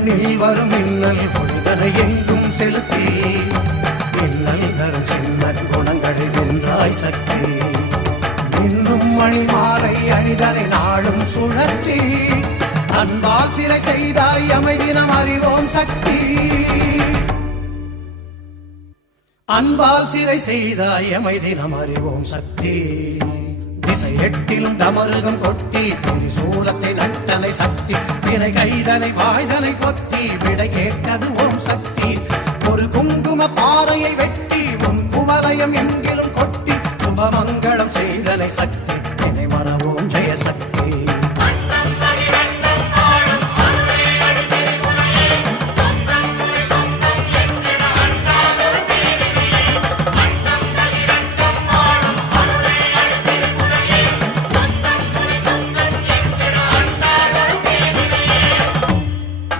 கண்ணில் வரும் மின்னல் பொழுதனை எங்கும் செலுத்தி மின்னல் தரும் சின்ன குணங்களை வென்றாய் சக்தி. இன்னும் மணி மாலை அணிதனை நாளும் சுழற்றி அன்பால் சிறை செய்தாய் அமைதினம் அறிவோம் சக்தி. அன்பால் சிறை செய்தாய் அமைதினம் அறிவோம் சக்தி. திசை எட்டிலும் டமருகம் கொட்டி திரிசூலத்தை நட்டனை சக்தி. திரை கைதனை வாய்தனை கொத்தி விடை கேட்டது ஓம் சக்தி. ஒரு குங்கும பாறையை வெட்டி உன் குவலயம் எங்கிலும் கொட்டி சுபமங்களம் செய்தனை சக்தி.